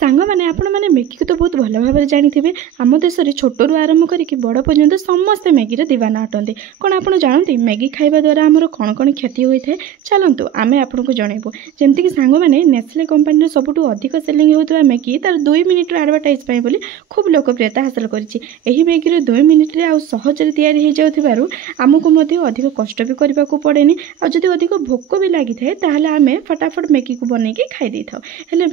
सांग मैंने आपण मैंने मैगी को तो बहुत भल भाव जानी आम देश में छोटू आरंभ करके बड़ पर्यंत समस्ते मैगीर दीवाना अटंती कौन आप जानते मैगी खाइबा द्वारा आमर कौन कौन क्षति होता है चलतु आम आपको जनइबू जमती सांग मैंने नेस्ले कंपानी सबुठ अधिक सेलिंग होता मैगी तार 2 मिनिट एडवर्टाइज बोली खूब लोकप्रियता हासिल करी मैगी 2 मिनिट सहजरे या आमको अधिक कष्ट भी करने को पड़ेनि आदि अधिक भोक भी लगी थाए आम फटाफट मैगी को बनईकि खाई दे था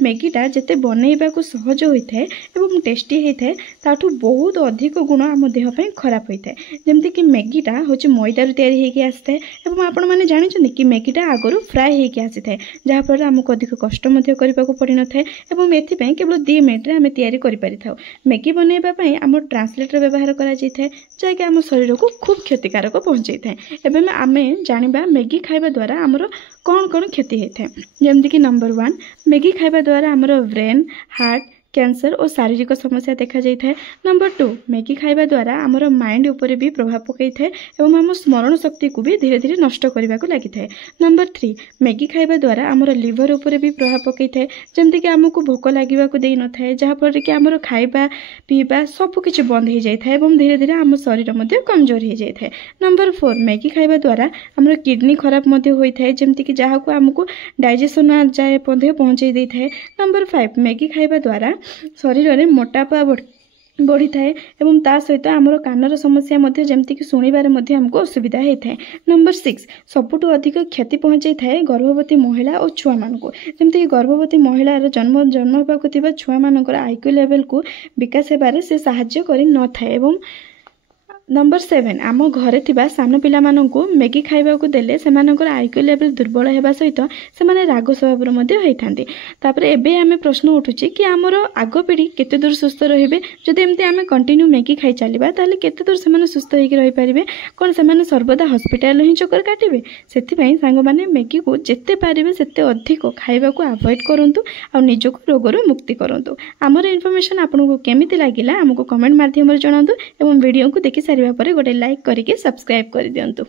मैगीटा जिते बनइबा को सहज होता है एवं टेस्टी होता है ताठू बहुत अधिक गुण आम देहपाई खराब होता है जमती कि मैगीटा हूँ मैदारू तैयारी आसी है और आपण मैंने जानते कि मैगीटा आगु फ्राए होकर आसी है जहाँफल आमको अधिक कष्ट करने को पड़ न था एपाई केवल 2 मिनिट आम तैयारी कर मैगी बनवाई आम ट्रांसलेटर व्यवहार कर आम शरीर को खूब क्षतिकारक पहुँचाई था एवं आम जाना मैगी खाइबा द्वारा आमर कौन कौन क्षति होता है जमती कि नंबर 1 मैगी खाइबा द्वारा आमर ब्रेन हार्ट कैंसर और शारीरिक समस्या देखा जाए। नंबर 2 मैगी खाइबा द्वारा आमर माइंड उपर भी प्रभाव पकई थाए एवं आम स्मरण शक्ति को भी धीरे धीरे नष्ट करने को लगी थाए। नंबर 3 मैगी खाइबा द्वारा आमर लिवर उपर भी प्रभाव पकई थाए जमती कि आमको भोक लगे दे न था जहाँफल कि आमर खाइबा पीवा सबकि बंद हो जाए और धीरे धीरे आम शरीर कमजोर हो जाए है। नंबर 4 मैगी खाइबा द्वारा आमर किडनी खराब होता है जमती कि जहाँ को आमको डाइजेशन जाए पहुँचाई दे था। नंबर 5 मैगी खाइबा द्वारा शरीर में मोटापा बढ़ी थाए एवं ता सहित आमर कानर समस्या जमती कि शुणिबार आमको असुविधा होता है। नंबर 6 सबुठ अधिक क्षति पहुँचाई थाए गर्भवती महिला और छुआ मानक जमती कि गर्भवती महिलार जन्म होगा छुआ मानकर आईक्यू लेवल को विकास होबार से साहाय्य कर न थाए एवं नंबर 7 आम घरे थिबा सान पिला माननकु मैगी खाइबा को देले सेमानकर आईक्यू लेवल दुर्बल हेबा सहित से माने राग स्वभाव मध्ये होइथांती। तापरे एबे आमे प्रश्न उठुची कि आमर आग पीढ़ी केते दूर सुस्थ रहिबे जदि एमती आमे कंटिन्यू मैगी खाई चलिबा ताले केते दूर से माने सुस्थ होइके रहि परिबे कोन से माने सर्वदा हॉस्पिटल ही चक्कर काटिबे। सेथि पई सांग माने मैगी को जेते पारिबे सेते अधिक खाइबा को अवॉइड करंतु आ निजको रोगरु मुक्ति करंतु। आमर इन्फॉर्मेशन आपनको केमिति लागिला हमको कमेंट माध्यम रे जणांतु एवं वीडियो को देखि सारिबा परे गोटे लाइक करके सब्सक्राइब कर दियंतु।